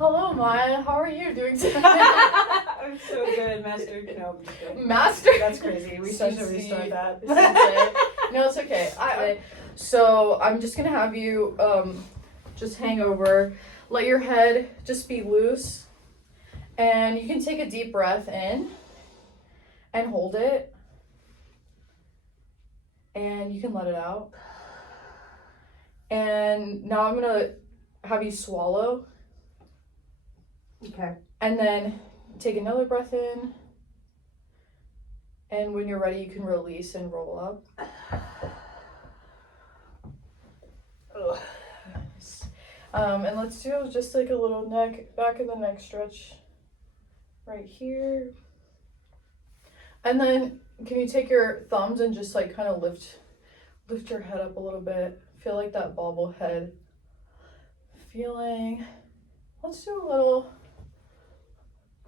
Hello, Maya. How are you doing today? I'm so good, Master. No, I'm just kidding. Master? That's crazy. We should restart that. No, it's okay. So I'm just gonna have you just hang over. Let your head just be loose. And you can take a deep breath in and hold it. And you can let it out. And now I'm gonna have you swallow. Okay. And then take another breath in. And when you're ready, you can release and roll up. Ugh. Nice. And let's do just like a little back of the neck stretch right here. And then can you take your thumbs and just like kind of lift your head up a little bit. Feel like that bobble head feeling. Let's do a little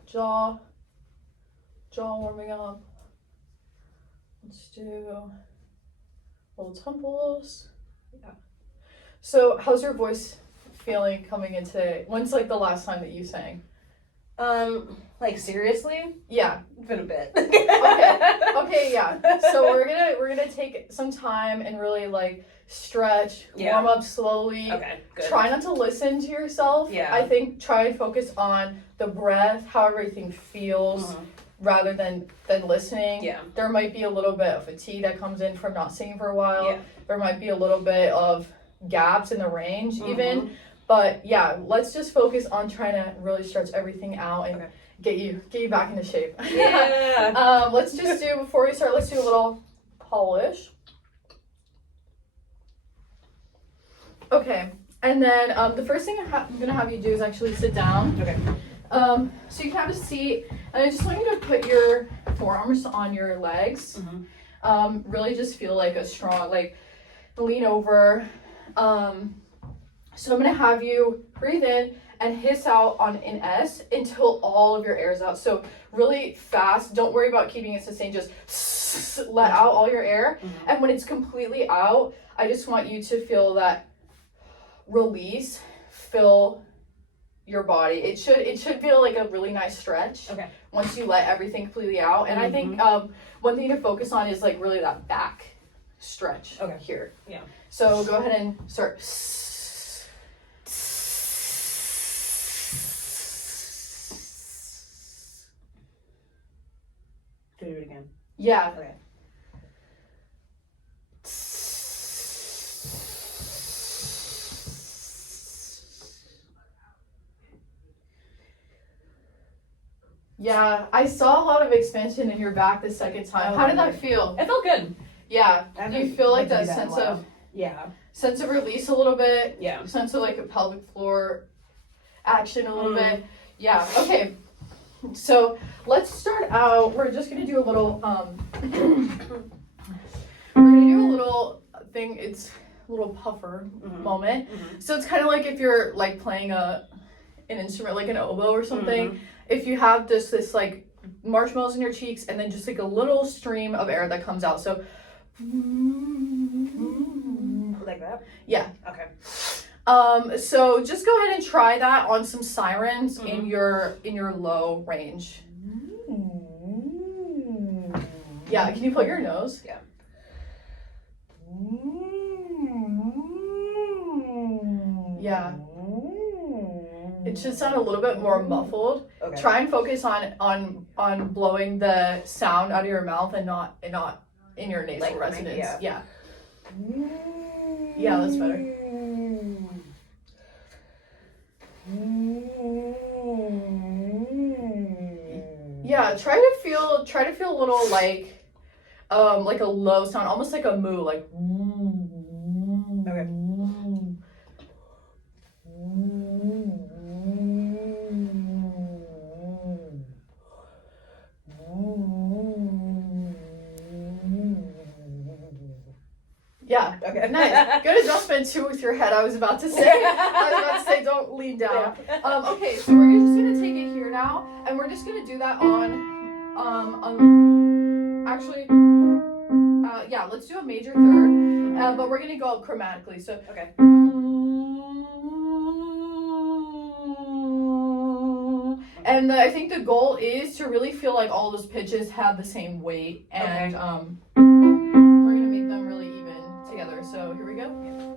jaw warming up. Let's do little temples. Yeah. So how's your voice feeling coming in today? When's like the last time that you sang? Like seriously? Yeah. It's been a bit. Okay, yeah. So we're gonna take some time and really like stretch, warm up slowly. Okay, good. Try not to listen to yourself. Yeah. I think try and focus on the breath, how everything feels, rather than listening. Yeah. There might be a little bit of fatigue that comes in from not singing for a while. Yeah. There might be a little bit of gaps in the range even. But yeah, let's just focus on trying to really stretch everything out and get you back into shape. Yeah. Let's just do, before we start, let's do a little polish. Okay, and then the first thing I'm gonna have you do is actually sit down. Okay. So you can have a seat, and I just want you to put your forearms on your legs. Really just feel like a strong, like lean over. So I'm gonna have you breathe in and hiss out on an S until all of your air is out. So really fast, don't worry about keeping it sustained, just let out all your air. And when it's completely out, I just want you to feel that release fill your body. It should feel like a really nice stretch once you let everything completely out. And I think one thing to focus on is like really that back stretch here. Yeah. So go ahead and start. Do it again. Yeah. Okay. Yeah, I saw a lot of expansion in your back the second time. How did that feel? It felt good. Yeah. Do you feel like that sense of release a little bit? Yeah. Sense of like a pelvic floor action a little bit? Yeah. Okay. So let's start out. We're just gonna do a little thing. It's a little puffer moment. So it's kind of like if you're like playing an instrument like an oboe or something. If you have this like marshmallows in your cheeks and then just like a little stream of air that comes out. So like that? Yeah. Okay. So just go ahead and try that on some sirens in your low range. Yeah, can you plug your nose? Yeah. Yeah. It should sound a little bit more muffled. Okay. Try and focus on blowing the sound out of your mouth and not in your nasal like, resonance. Yeah. Yeah, that's better. Yeah, try to feel a little like a low sound, almost like a moo, like Okay. Yeah. Okay. Nice. Good adjustment too with your head. I was about to say don't lean down. Okay, so we're just gonna take it here now, and we're just gonna do that on actually yeah, let's do a major third, but we're gonna go chromatically. So okay. And I think the goal is to really feel like all those pitches have the same weight, and we're gonna make them really even together. So here we go.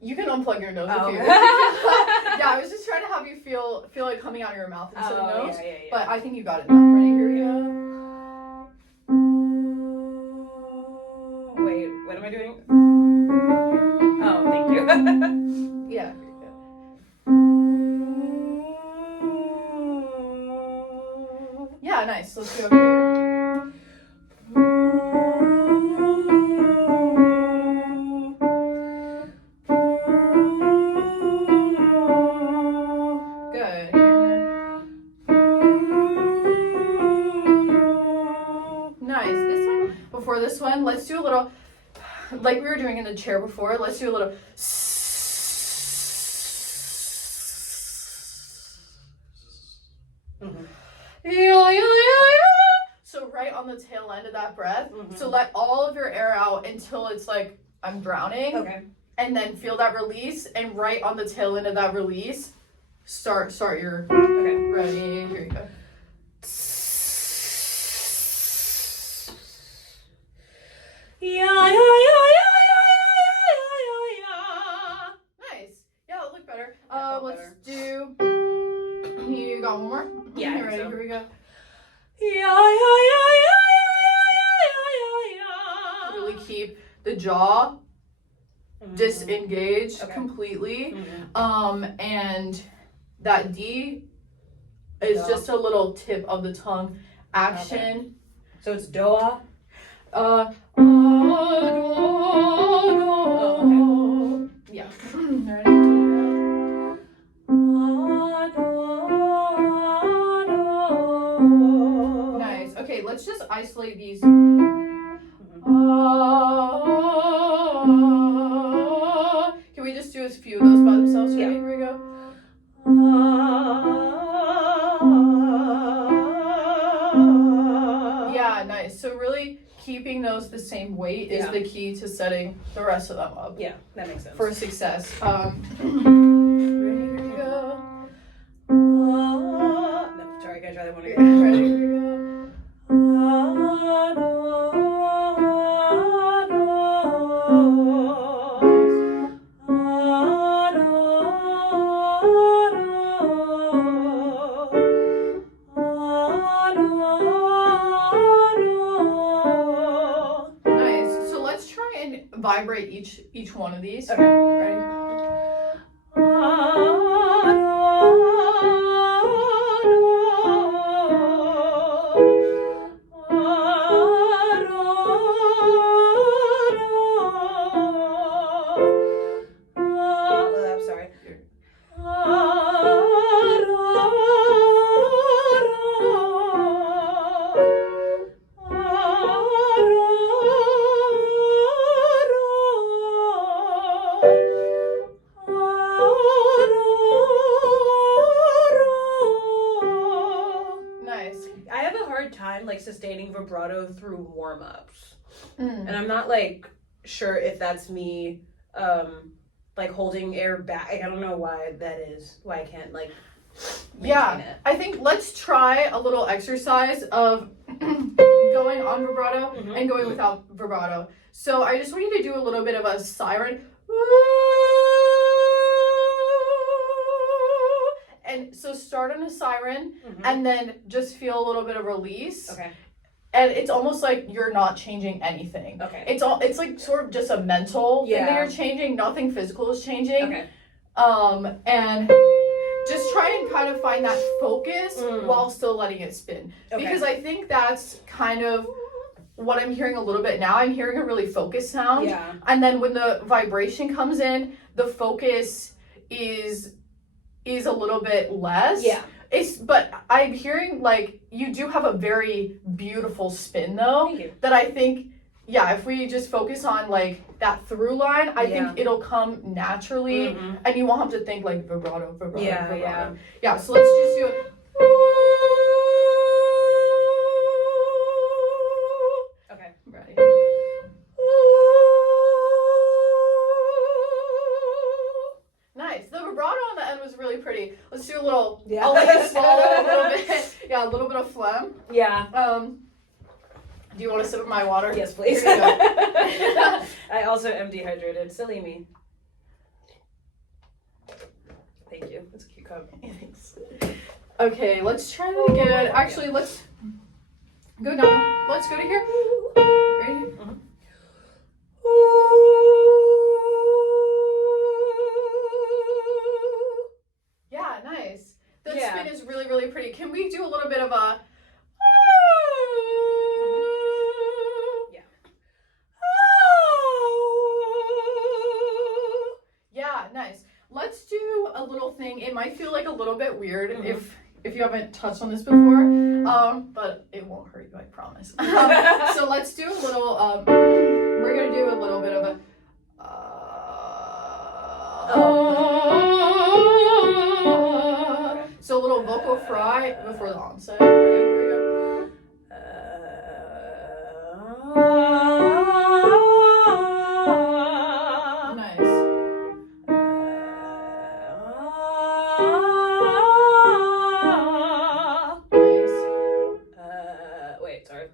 You can unplug your nose if you. Yeah, I was just trying to have you feel it coming out of your mouth instead of nose. Yeah. But I think you got it now. Ready? Here we go. Wait, what am I doing? Oh, thank you. Yeah. Yeah, nice. Let's go over here. Good. Nice. This one, before this one, let's do a little, like we were doing in the chair before, let's do a little. So right on the tail end of that breath. So let all of your air out until it's like I'm drowning. Okay. And then feel that release, and right on the tail end of that release, start your ready. Here you go. Nice. Yeah, it'll look better. Let's do. You got one more? Yeah, I think Ready? so. Here we go. Really keep the jaw disengaged completely. And that D is just a little tip of the tongue action. Okay. So it's doa. Yeah. Ready? Nice. Okay, let's just isolate these. Can we just do a few of those by themselves? Yeah. Here we go. Yeah, nice. So really keeping those the same weight is the key to setting the rest of them up. Yeah, that makes sense. For success. Ready, here we go. No, sorry, guys, try that one Ready, again. here we go. Nice. So let's try and vibrate each one of these. Okay. Ready? I'm sorry. Nice. I have a hard time like sustaining vibrato through warm-ups. Mm. And I'm not like sure if that's me like holding air back. I don't know why that is. Why I can't like Yeah, maintain it. I think let's try a little exercise of going on vibrato and going without vibrato. So I just want you to do a little bit of a siren. And so start on a siren and then just feel a little bit of release. Okay. And it's almost like you're not changing anything. Okay. It's like sort of just a mental thing that Yeah. you're changing. Nothing physical is changing. Okay. And just try and kind of find that focus while still letting it spin. Okay. Because I think that's kind of what I'm hearing a little bit now. I'm hearing a really focused sound. Yeah. And then when the vibration comes in, the focus is a little bit less. Yeah. But I'm hearing like you do have a very beautiful spin though. Thank you. That I think, yeah, if we just focus on like that through line, I think it'll come naturally and you won't have to think like vibrato. Yeah. Yeah, so let's just do it. Okay. Ready. Nice. The vibrato on the end was really pretty. Let's do a little little, Yeah. I'll let you swallow a little bit. Yeah, a little bit of phlegm. Yeah. Do you want a sip of my water? Yes, please. Here you go. I also am dehydrated. Silly me. Thank you. It's a cute cup. Thanks. Okay, let's try that again. Actually, let's go down. Let's go to here. Right here. Mhm. Yeah, nice. That Yeah. spin is really, really pretty. Can we do a little bit of a... Yeah. Yeah, nice. Let's do a little thing. It might feel like a little bit weird if you haven't touched on this before, but it won't hurt you, I promise. So let's do a little, we're gonna do a little bit of a, so a little vocal fry before the onset. Here we go. Nice. Nice. Wait, sorry.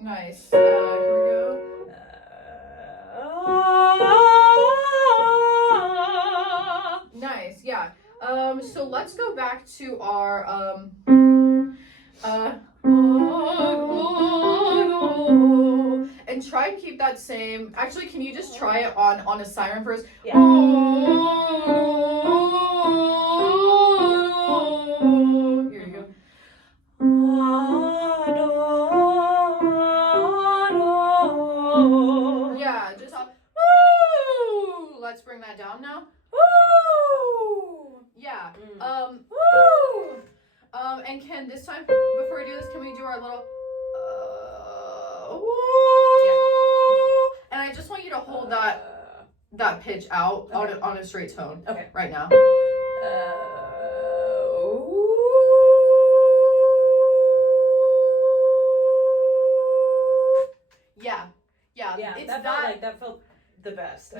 Nice. Here we go. Nice. Yeah. So let's go back to our and try and keep that same. Actually, can you just try it on a siren first? Yeah. Here you go. Yeah, just woo. Let's bring that down now. Yeah. And can this time before we do this, can we do our little and I just want you to hold that pitch out on a straight tone. Okay. Right now. Yeah. Yeah, It's that felt the best.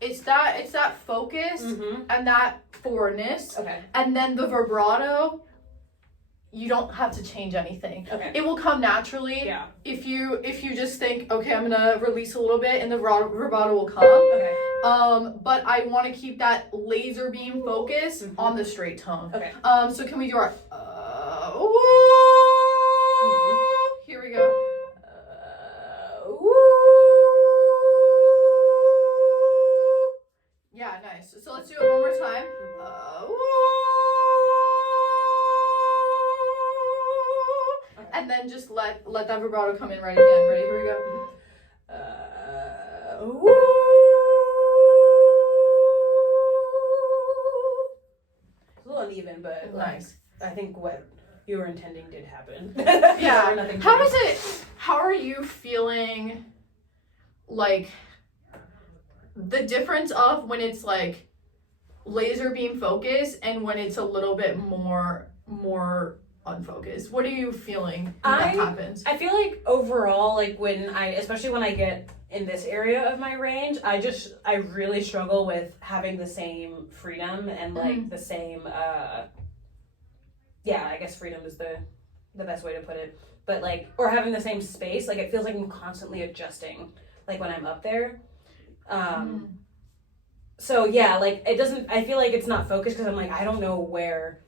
It's that focus and that foreignness. Okay. And then the vibrato, you don't have to change anything. Okay. It will come naturally. Yeah. If you just think, okay, I'm gonna release a little bit and the vibrato will come. Okay. But I want to keep that laser beam focus on the straight tone. Okay. So can we do our Here we go. Yeah, nice. So let's do it one more time. And then just let that vibrato come in right again. Ready? Here we go. It's a little uneven, but Nice. I think what you were intending did happen. Yeah. Nothing How changed. does it? How are you feeling? Like the difference of when it's like laser beam focus and when it's a little bit more unfocused. What are you feeling when that happens? I feel like overall, like especially when I get in this area of my range, I really struggle with having the same freedom and like the same, I guess freedom is the best way to put it. But like, or having the same space, like it feels like I'm constantly adjusting, like when I'm up there. So yeah, like it doesn't, I feel like it's not focused because I'm like, I don't know where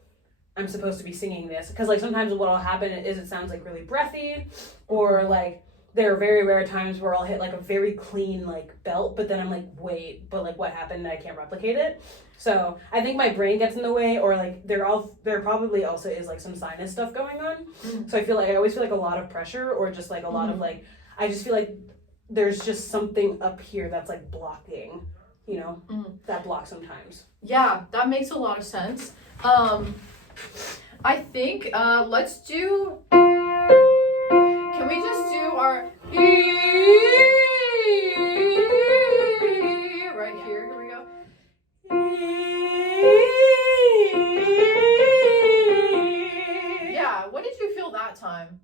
I'm supposed to be singing this. Because like sometimes what'll happen is it sounds like really breathy, or like there are very rare times where I'll hit like a very clean like belt, but then I'm like, wait, but like what happened? I can't replicate it. So I think my brain gets in the way, or like there probably also is like some sinus stuff going on. So I always feel like a lot of pressure, or just like a lot of like, I just feel like there's just something up here that's like blocking, that blocks sometimes. Yeah, that makes a lot of sense. I think let's do. Can we just do our right here? Here we go. Yeah. What did you feel that time?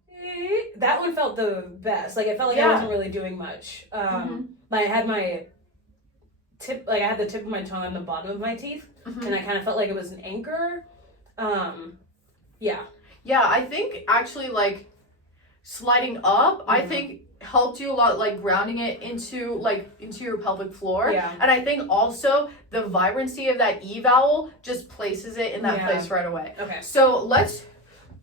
That one felt the best. Like, it felt like I wasn't really doing much. But I had my tip, like, I had the tip of my tongue on the bottom of my teeth, and I kind of felt like it was an anchor. Yeah. Yeah, I think actually, like, sliding up, I think helped you a lot, like grounding it into your pelvic floor. Yeah. And I think also the vibrancy of that E vowel just places it in that place right away. Okay. So let's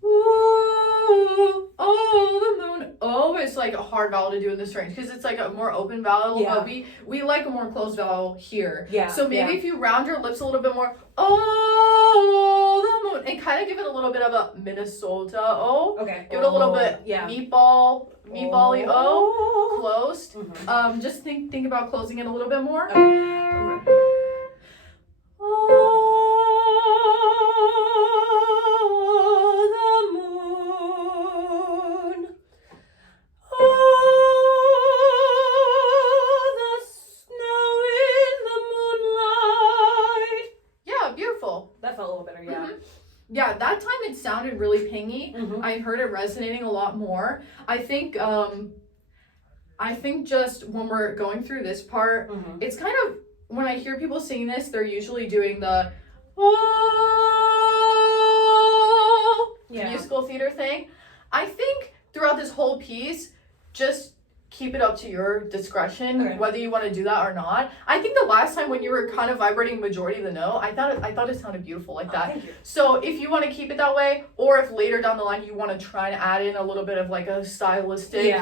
ooh, oh the moon. Oh, it's like a hard vowel to do in this range because it's like a more open vowel. Yeah. But we like a more closed vowel here. Yeah. So maybe if you round your lips a little bit more, oh the moon, and kind of give it a little bit of a Minnesota O. Okay. Give it a little bit meatball-y O, closed. Just think about closing it a little bit more. Yeah, that time it sounded really pingy. I heard it resonating a lot more. I think just when we're going through this part, it's kind of, when I hear people singing this, they're usually doing the musical theater thing. I think throughout this whole piece, just keep it up to your discretion, whether you want to do that or not. I think the last time when you were kind of vibrating majority of the note, I thought it sounded beautiful like that. Thank you. So if you want to keep it that way, or if later down the line you want to try and add in a little bit of like a stylistic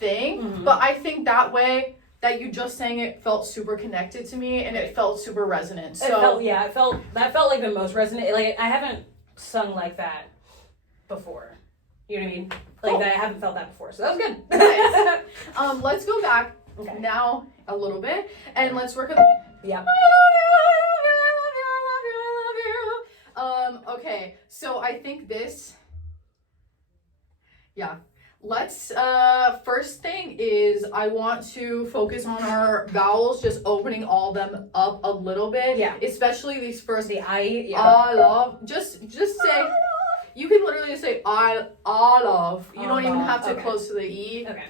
thing, but I think that way that you just sang it felt super connected to me and it felt super resonant. So that felt like the most resonant. Like, I haven't sung like that before. You know what I mean? Like, that I haven't felt that before. So that was good. Nice. Let's go back now a little bit and let's work on okay, so I think this, let's, first thing is I want to focus on our vowels, just opening all them up a little bit. Yeah. Especially these first, I love, just say, you can literally just say I love. You don't even have to close to the E. Okay.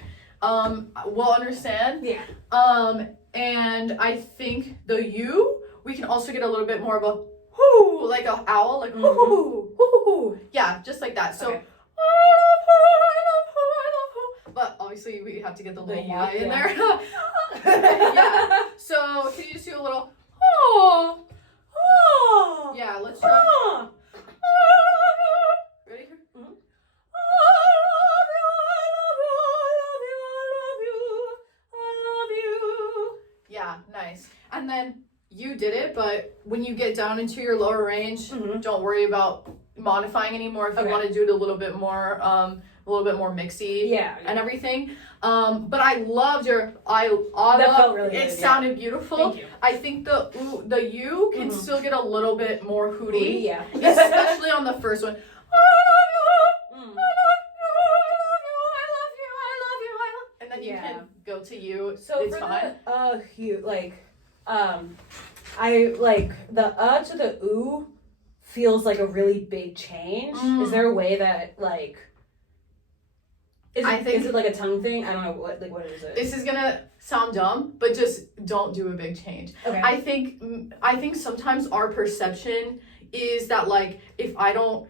We'll understand. Yeah. And I think the U, we can also get a little bit more of a whoo, like a owl, like whoo, whoo. Yeah, just like that. So I love who. But obviously we have to get the little Y in there. Yeah. So can you just do a little oh. Yeah, let's try. Ready? Yeah, nice. And then you did it, but when you get down into your lower range, don't worry about modifying anymore. If you want to do it a little bit more mixy and everything. But I loved your felt really it good, sounded beautiful. Thank you. I think the U can still get a little bit more hooty. Yeah. Especially on the first one. And then you can go to you. So it's for fine. I like the to the oo feels like a really big change. Is there a way that like is it like a tongue thing? I don't know what is it? This is gonna sound dumb, but just don't do a big change. Okay. I think sometimes our perception is that like if I don't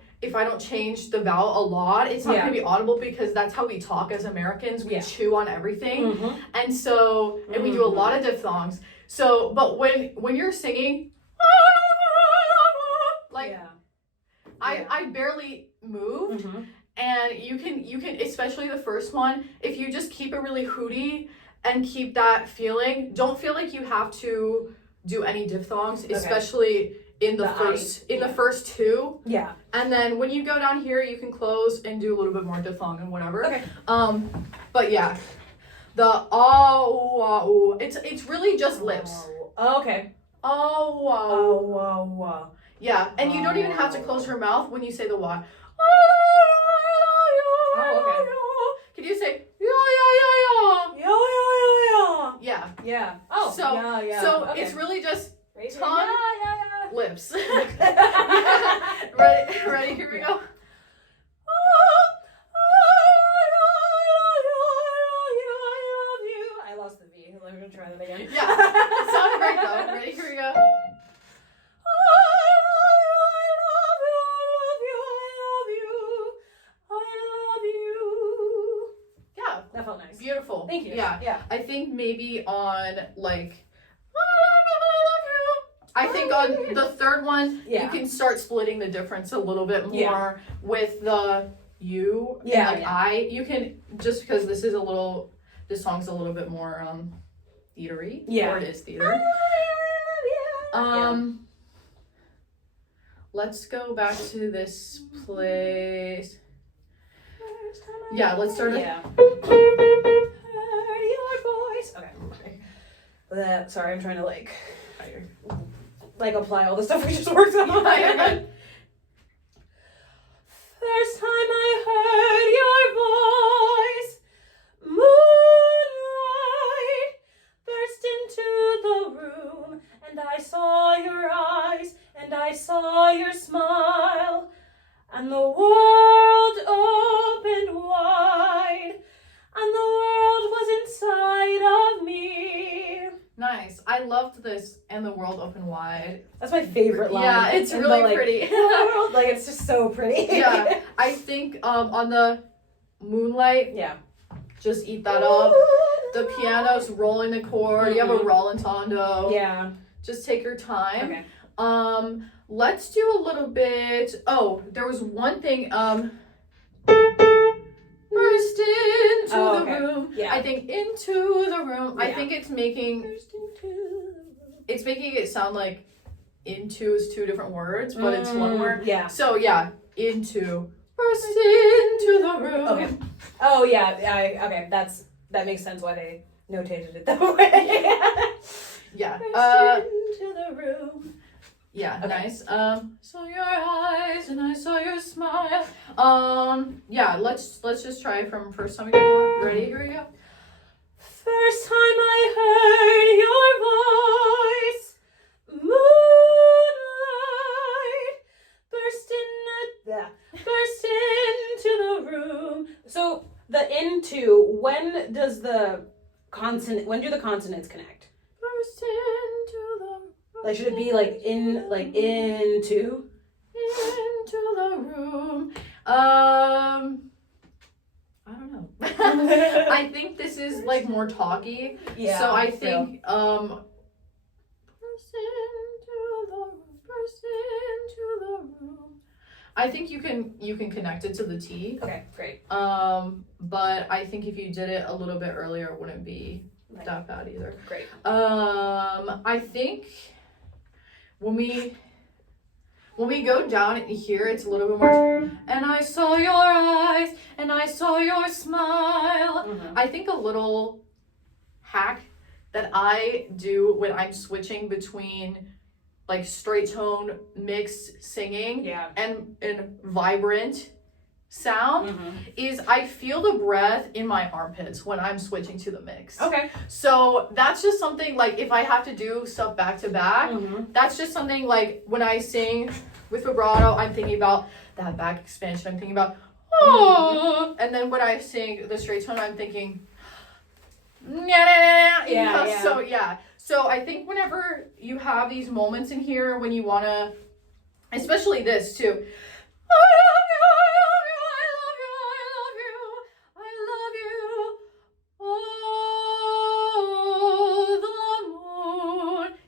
change the vowel a lot, it's not gonna be audible because that's how we talk as Americans. We chew on everything, and so and we do a lot of diphthongs. So, but when you're singing, like I barely move, and you can especially the first one, if you just keep it really hooty and keep that feeling, don't feel like you have to do any diphthongs, especially in the first two. Yeah. And then when you go down here, you can close and do a little bit more diphthong and whatever. Okay. But yeah, the it's really just lips. Oh, okay. Yeah, and you don't even have to close your mouth when you say the Y. Can you say yeah. Yeah. Oh. So it's really just tongue, lips. Ready? Here we go. That felt nice. Beautiful. Thank you. Yeah. Yeah. I think maybe on like I think on the third one Yeah. you can start splitting the difference a little bit more Yeah. with the you Yeah, and like yeah. I. You can just because this song's a little bit more theatery. Yeah. Or it is theater. Let's go back to this place. Yeah, let's start it. Yeah. Heard your voice. Okay. Sorry, I'm trying to like apply all the stuff we just worked on. Yeah. First time I heard your voice, moonlight burst into the room, and I saw your eyes, and I saw your smile, and the world opened wide, and the world was inside of me. Nice. I loved this and the world open wide. That's my favorite line. Yeah, it's And really the, like, pretty. like it's just so pretty. Yeah. I think on the moonlight, Yeah. just eat that up. The piano's rolling the chord. You have a rallentando. Yeah. Just take your time. Okay. Let's do a little bit. Oh, there was one thing. Burst into Oh, the okay. room. Yeah. I think into the room. I Yeah. think it's making it sound like into is two different words, but it's one word. Yeah. So yeah, into. Burst into the room. Okay. Oh yeah. Okay. That makes sense why they notated it that way. Yeah. Burst into the room. Yeah, Okay. nice. Saw your eyes and I saw your smile. Yeah, let's just try it from first time again. Ready? Here we go. First time I heard your voice, moonlight burst into the room. So the into, when do the consonants connect? Burst into the Like should it be like into? into the room. I don't know. I think this is like more talky. Yeah. So I so- think burst into the room. I think you can connect it to the T. Okay, great. But I think if you did it a little bit earlier, it wouldn't be Right. that bad either. Great. I think when we go down in here, it's a little bit more. And I saw your eyes, and I saw your smile. Mhm. I think a little hack that I do when I'm switching between like straight tone mixed singing Yeah. and vibrant sound Mhm. is I feel the breath in my armpits when I'm switching to the mix. Okay. So that's just something like if I have to do stuff back to back, Mhm. that's just something like when I sing with vibrato, I'm thinking about that back expansion. I'm thinking about, oh, and then when I sing the straight tone, I'm thinking, yeah. Yeah. So yeah. So I think whenever you have these moments in here when you wanna, especially this too.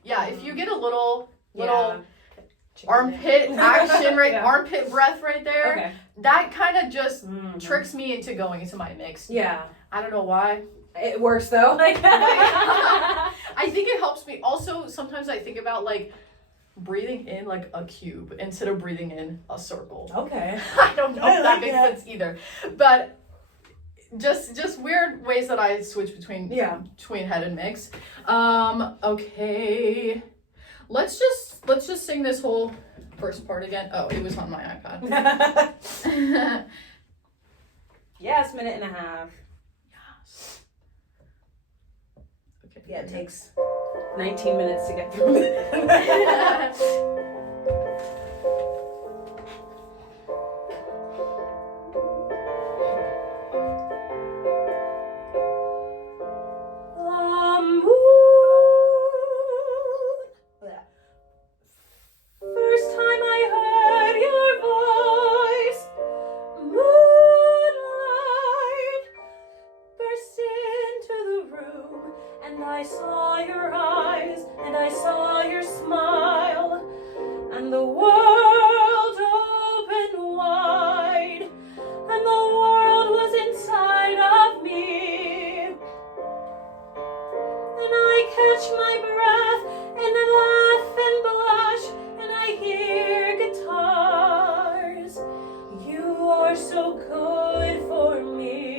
Yeah, if you get a little Yeah. armpit action right, Yeah. armpit breath right there, Okay. that kind of just Mhm. tricks me into going into my mix. Yeah. I don't know why. It works though. Like. I think it helps me. Also, sometimes I think about like breathing in like a cube instead of breathing in a circle. Okay. I don't know I if that like makes that. sense either. But just weird ways that I switch between head and mix. Okay. Let's just sing this whole first part again. Oh, it was on my iPad. Yes, minute and a half. Yes. Okay. Yeah, it takes 19 minutes to get through. First time I heard your voice, moonlight burst I saw your eyes, and I saw your smile, and the world opened wide, and the world was inside of me. And I catch my breath, and I laugh and blush, and I hear guitars. You are so good for me.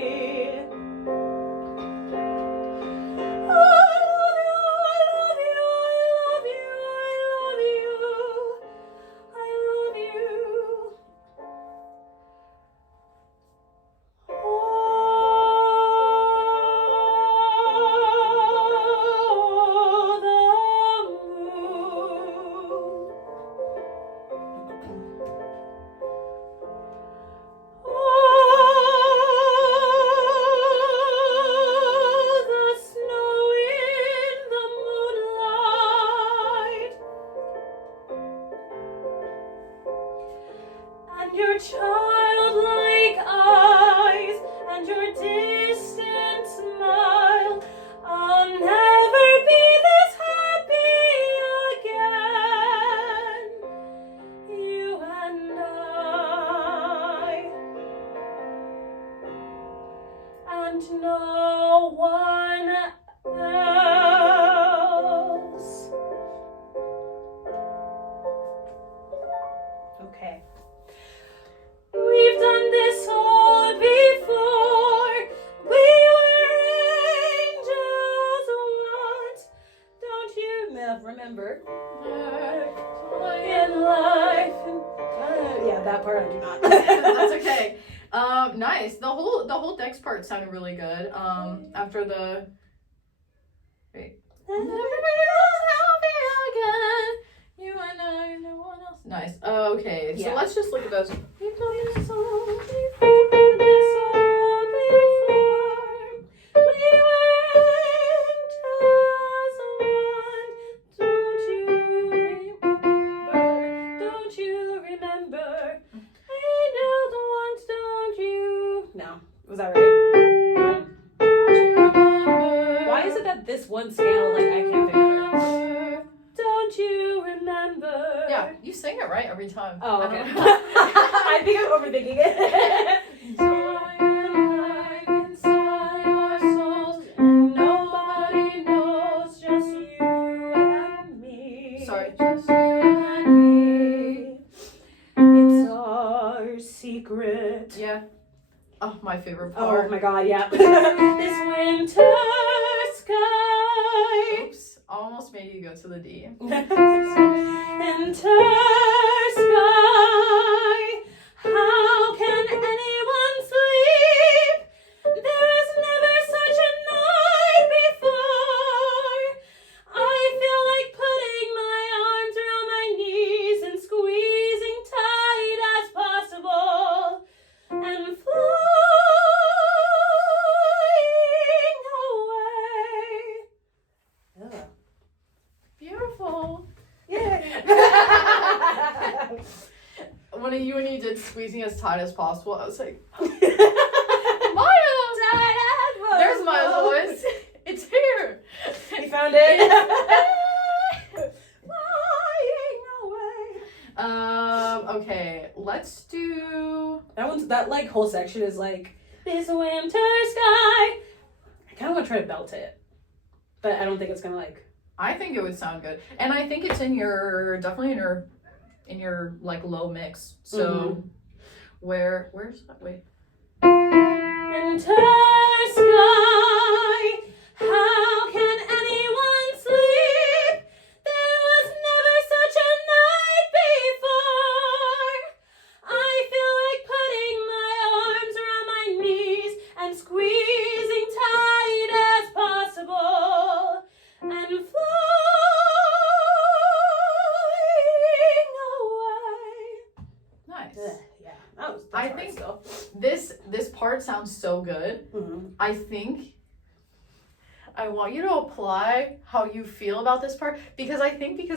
Your childlike eyes and your distant smile. I'll never be this happy again. You and I, and no one else. Okay. We've done this all before. We were angels once. Don't you remember? In life. Yeah, that part I do not. That's okay. Nice. The whole next part sounded really good. After the wait. You and I, no one else. Nice. Okay, so let's just look at those. We've done this all before. We were angels once. Don't you remember? Angels once, don't you? No. Was that right? Don't you remember? Why is it that this one scale, like, I can't figure it out? Don't you remember? Yeah, you sing it right every time. Oh, okay. I think I'm overthinking it. Inside our souls, and nobody knows, just you and me. Sorry, just you and me. It's our secret. Yeah. Oh, my favorite part. Oh my god, yeah. This winter sky. Oops, almost made you go to the D. Winter sky. How can anyone sleep? There was never such a night before. I feel like putting my arms around my knees and squeezing tight as possible and flying away. Ugh. Beautiful. Yeah. When you did squeezing as tight as possible, I was like, Maya! there's Maya's voice. It's here. You found it? Flying away. Okay, let's do... That like whole section is like, this winter sky. I kind of want to try to belt it, but I don't think it's gonna like... I think it would sound good. And I think it's definitely in your like low mix. So where's that? Wait. Winter sky, how can anyone sleep? There was never such a night before. I feel like putting my arms around my knees and squeezing tight as possible and flying away. Nice. Yeah, that's I hard think still. this part sounds so good. I think I want you to apply how you feel about this part because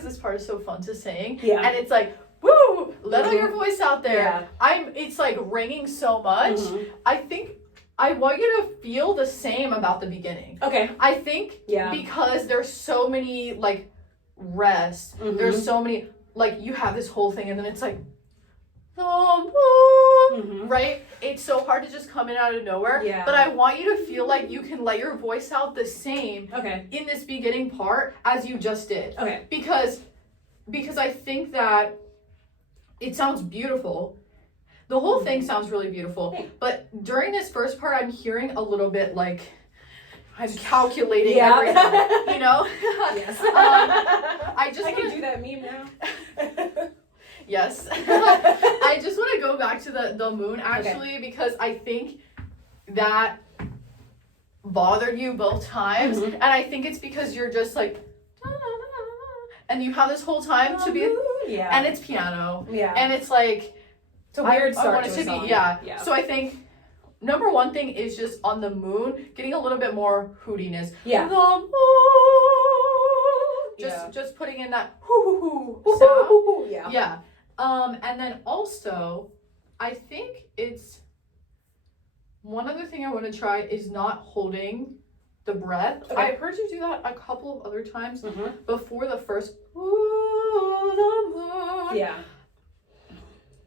this part is so fun to sing. Yeah. And it's like, woo, let all your voice out there. Yeah. It's like ringing so much. I think I want you to feel the same about the beginning. Okay. I think because there's so many like rests, there's so many like you have this whole thing and then it's like the moon, right? It's so hard to just come in out of nowhere. Yeah. But I want you to feel like you can let your voice out the same in this beginning part as you just did. Okay. Because I think that it sounds beautiful. The whole thing sounds really beautiful. But during this first part, I'm hearing a little bit like I'm calculating everything, you know? Yes. I can do that meme now. Yes. I just want to go back to the moon actually because I think that bothered you both times. And I think it's because you're just like, and you have this whole time to be, and it's piano. Yeah. And it's like, it's a weird start I want to it a to song. be, yeah. So I think number one thing is just on the moon, getting a little bit more hootiness. Yeah. The moon. Just putting in that hoo sound. Yeah. And then also, I think it's one other thing I want to try is not holding the breath. Okay. I've heard you do that a couple of other times before the first ooh, the moon. Yeah.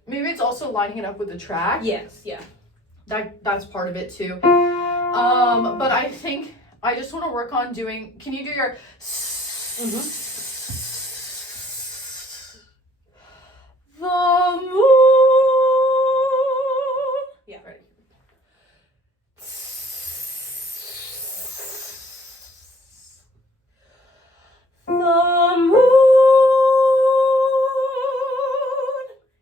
Maybe it's also lining it up with the track. Yes, yeah. That's part of it too. But I think I just want to work on doing. Can you do your? The moon. Yeah, ready. The moon.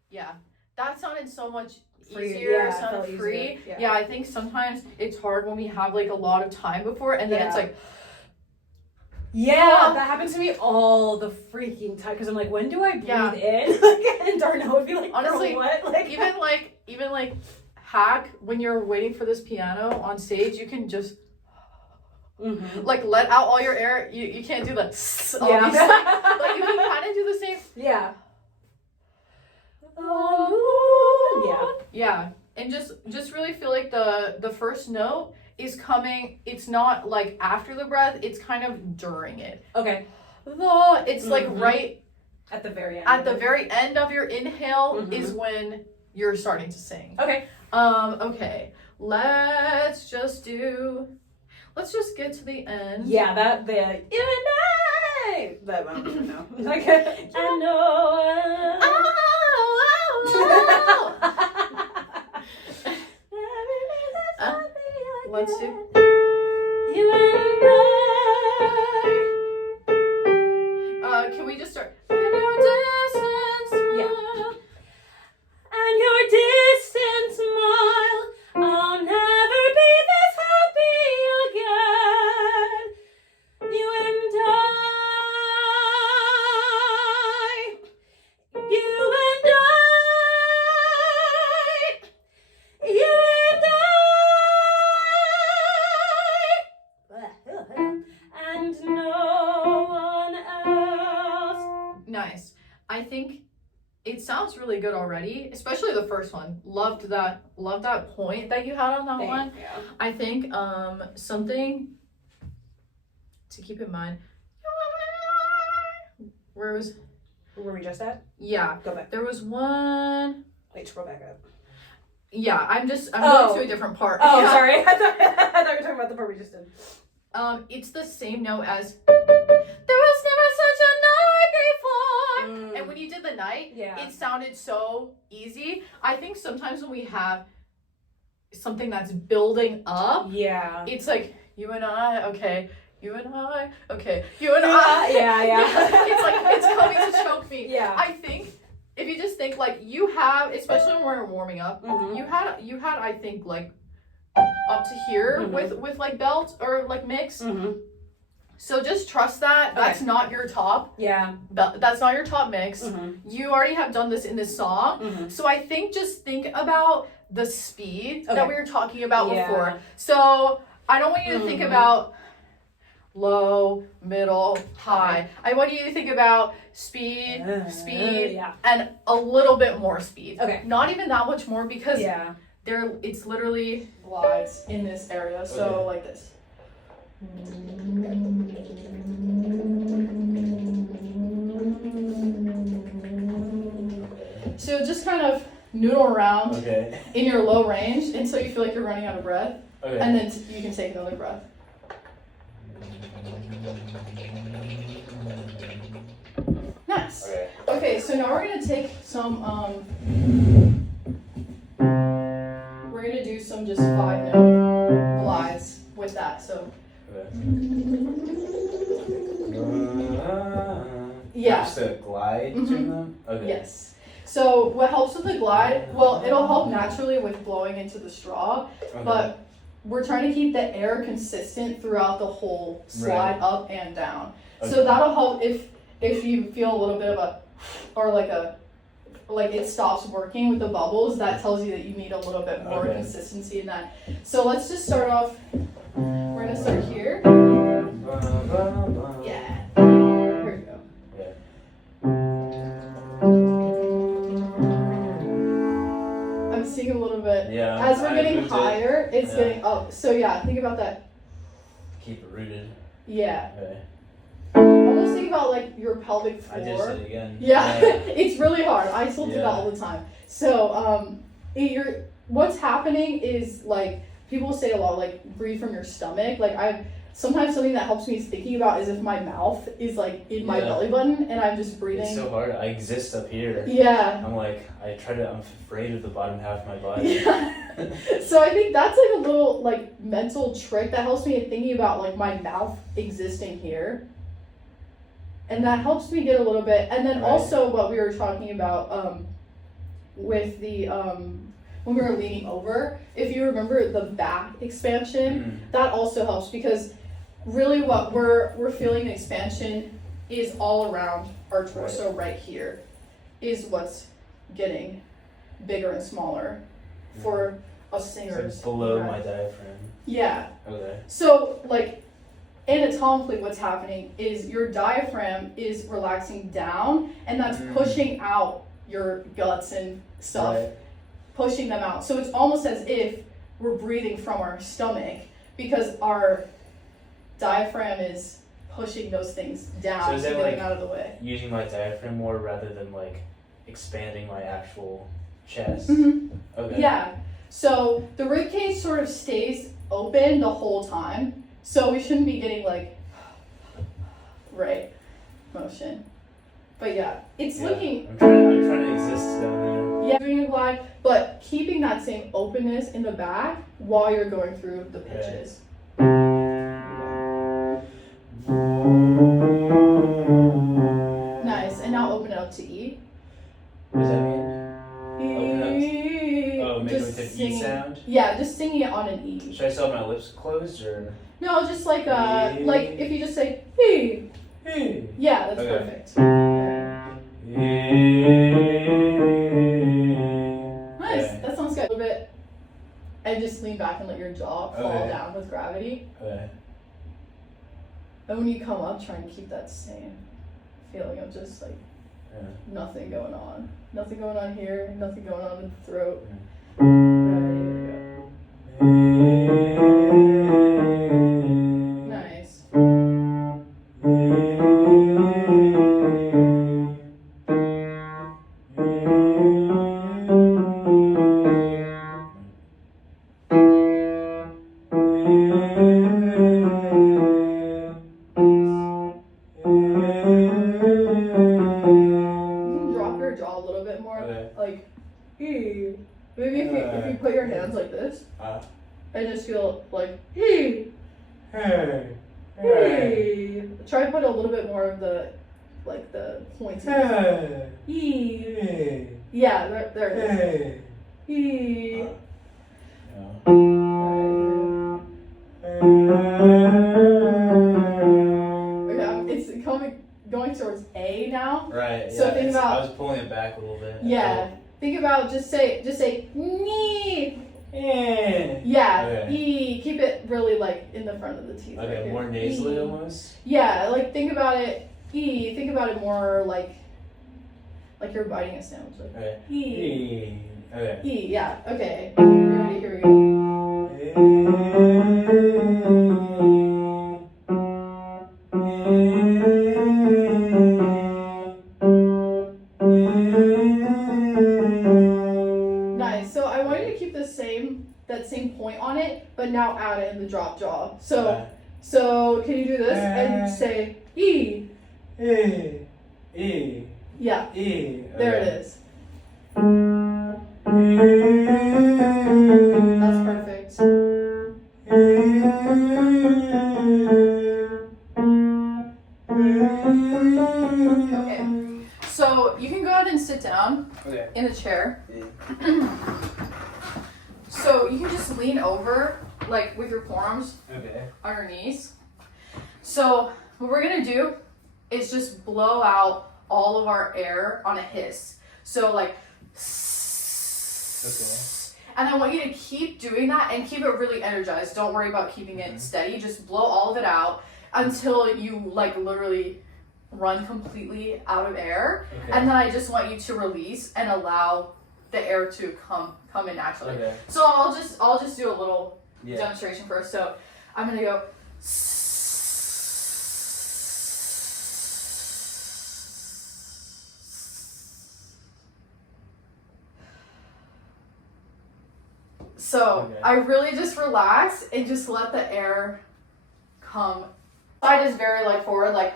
Yeah, that sounded so much Free, easier. yeah, Sounded free. easier. Yeah, I think sometimes it's hard when we have like a lot of time before, and then it's like. Yeah, that happens to me all the freaking time because I'm like, when do I breathe in? And Darnell would be like, honestly, what? Like even like hack when you're waiting for this piano on stage, you can just like let out all your air. You can't do the obviously, but you can kind of do the same. Yeah. Yeah, and just really feel like the first note is coming. It's not like after the breath, it's kind of during it. Okay. It's like right at the very end. At the very end of your inhale is when you're starting to sing. Okay. Okay. Let's just get to the end. Yeah, you and I. That one, I don't know. Like, I know. Let's do. You and I. Can we just start? And your distant smile. And your distant smile. I'll never be this happy again. You and I. You and I. You and I. And no one else. Nice. I think it sounds really good already, especially the first one. Loved that point that you had on that one. Yeah. I think something to keep in mind. Where were we just at? Yeah. Go back. There was one. Wait, scroll back up. Yeah, I'm going to a different part. Oh, yeah. sorry. I thought you were talking about the part we just did. It's the same note as there was never such a night before. And when you did the night, it sounded so easy. I think sometimes when we have something that's building up, it's like you and I, okay. You and I, okay. You and I. Yeah. It's like it's coming to choke me. Yeah. I think if you just think like you have, especially when we're warming up, you had I think like up to here with like belt or like mix. So just trust that that's not your top. Yeah. That's not your top mix. You already have done this in this song. So I think just think about the speed that we were talking about before. So I don't want you to think about low, middle, high. I want you to think about speed, and a little bit more speed. Okay. Not even that much more because It's literally glides in this area. So Okay. like this. So just kind of noodle around Okay. in your low range until you feel like you're running out of breath, Okay. and then you can take another breath. Nice. Okay. Okay, so now we're gonna take some we're gonna do some just 5-note glides with that. So Okay. Yeah. Just a glide Mhm. to them? Okay. yes. So what helps with the glide, well, it'll help naturally with blowing into the straw, Okay. but we're trying to keep the air consistent throughout the whole slide up and down. So Okay. that'll help if you feel a little bit of a, or like it stops working with the bubbles, that tells you that you need a little bit more Okay. consistency in that. So let's just start off, we're gonna start here. Yeah. Here we go. Yeah. I'm seeing a little bit, Yeah. as we're I getting moved it. higher, it's Yeah. getting up. So yeah, think about that. Keep it rooted. Yeah. Okay. Almost think about like your pelvic I floor. just did it again. Yeah, it's really hard. I still do that Yeah. all the time. So, what's happening is like people say a lot, like breathe from your stomach. Like sometimes something that helps me is thinking about is if my mouth is like in my Yeah. belly button and I'm just breathing. It's so hard. I exist up here. Yeah. I'm afraid of the bottom half of my body. Yeah. So I think that's like a little like mental trick that helps me in thinking about like my mouth existing here. And that helps me get a little bit. And then Right. also what we were talking about with the when we were leaning over, if you remember the back expansion, Mhm. that also helps because really what we're feeling expansion is all around our torso right here is what's getting bigger and smaller for us So singers. it's below my diaphragm. Yeah. Okay. So like anatomically what's happening is your diaphragm is relaxing down and that's pushing out your guts and stuff, Right. pushing them out. So it's almost as if we're breathing from our stomach because our diaphragm is pushing those things down, So is that getting like out of the way. using my diaphragm more rather than like expanding my actual chest? Mhm. Okay. Yeah. So the rib cage sort of stays open the whole time. So we shouldn't be getting like right motion. But yeah, it's Yeah. looking I'm trying to exist down yeah, doing a glide, but keeping that same openness in the back while you're going through the Okay. pitches. Nice. And now open it up to E. there. What does that mean? Open up. E. Oh, make it Just with the E singing- sound? Yeah, just singing it on an E. Should I still have my lips closed or? No, just like E. like if you just say E. Hey. Yeah, that's Okay. perfect. Nice. Okay. That sounds good. A little bit. And just lean back and let your jaw fall Okay. down with gravity. Okay. And when you come up, try and keep that same feeling of just like Yeah. nothing going on. Nothing going on here, nothing going on in the throat. Mm. Right, nice. You can drop your jaw a little bit more. Okay. Like, hey. Maybe if you put your hands like this and just feel like, hey, Hey. hey. Try to put a little bit more of the, like the points. Hey. Hey. Hey. Yeah, there it is. Hey. Hey. Yeah. Okay, it's going towards A now. Right. So yeah, think it's- about- I was pulling it back a little bit. Yeah. Think about just say nee. Yeah. Yeah. Okay. E. Keep it really like in the front of the teeth. right Okay, here. more nasally E. almost. Yeah, like think about it. E. Think about it more like you're biting a sandwich. Like Okay. E. Okay. E, yeah. Okay. Ready? Here we go. Nice. So I want you to keep that same point on it, but now add it in the drop jaw. So can you do this and say E? E. Yeah. E. There it is. That's perfect. Okay. So you can go ahead and sit down Okay. in the chair. So you can just lean over, like with your forearms Okay. on your knees. So what we're gonna do is just blow out all of our air on a hiss. So like, Okay. and I want you to keep doing that and keep it really energized. Don't worry about keeping it steady. Just blow all of it out until you like literally run completely out of air. Okay. And then I just want you to release and allow the air to come in naturally. Okay. So I'll just do a little Yeah. demonstration first. So I'm gonna go. So Okay. I really just relax and just let the air come. Side is very like forward, like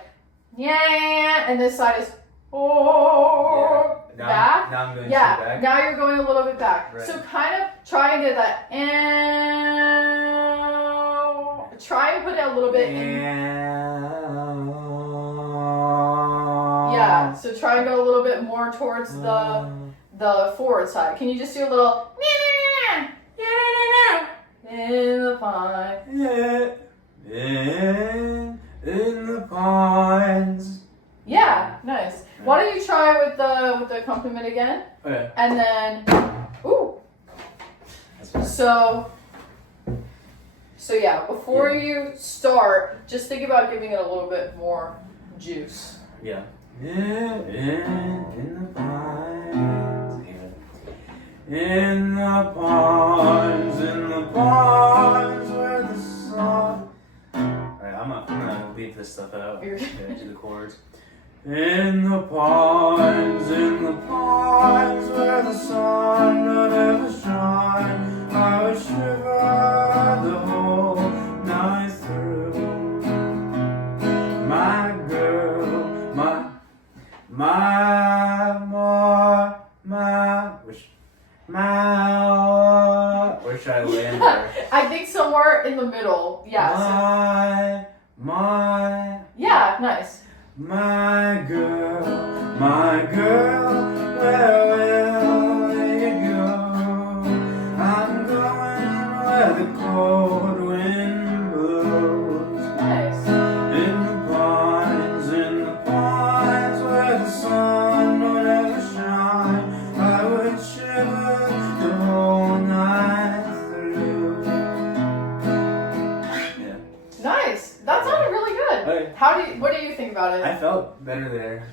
yeah, and this side is oh back. Now I'm going Yeah, straight back. now you're going a little bit back. Right. So kind of try and get that try and put it a little bit in. Yeah, so try and go a little bit more towards the forward side. Can you just do a little in the pine? In the pines. Yeah, nice. Why don't you try with the accompaniment again? Okay. And then ooh. That's fine. So yeah, before you start, just think about giving it a little bit more juice. Yeah. In the pines. In the pines, where the sun. Alright, I'm gonna leave this stuff out. You're- Yeah, do the chords. In the pines, where the sun would ever shine, I would shiver the whole night through. My girl, where should I land there? I think somewhere in the middle. Yeah. Yeah, nice. My girl, where will you go? I'm going where the cold wind blows. Nice. In the pines, where the sun would ever shine, I would shiver the whole night through. Yeah. Nice. That sounded really good. Okay. What do you think about it? I felt better there.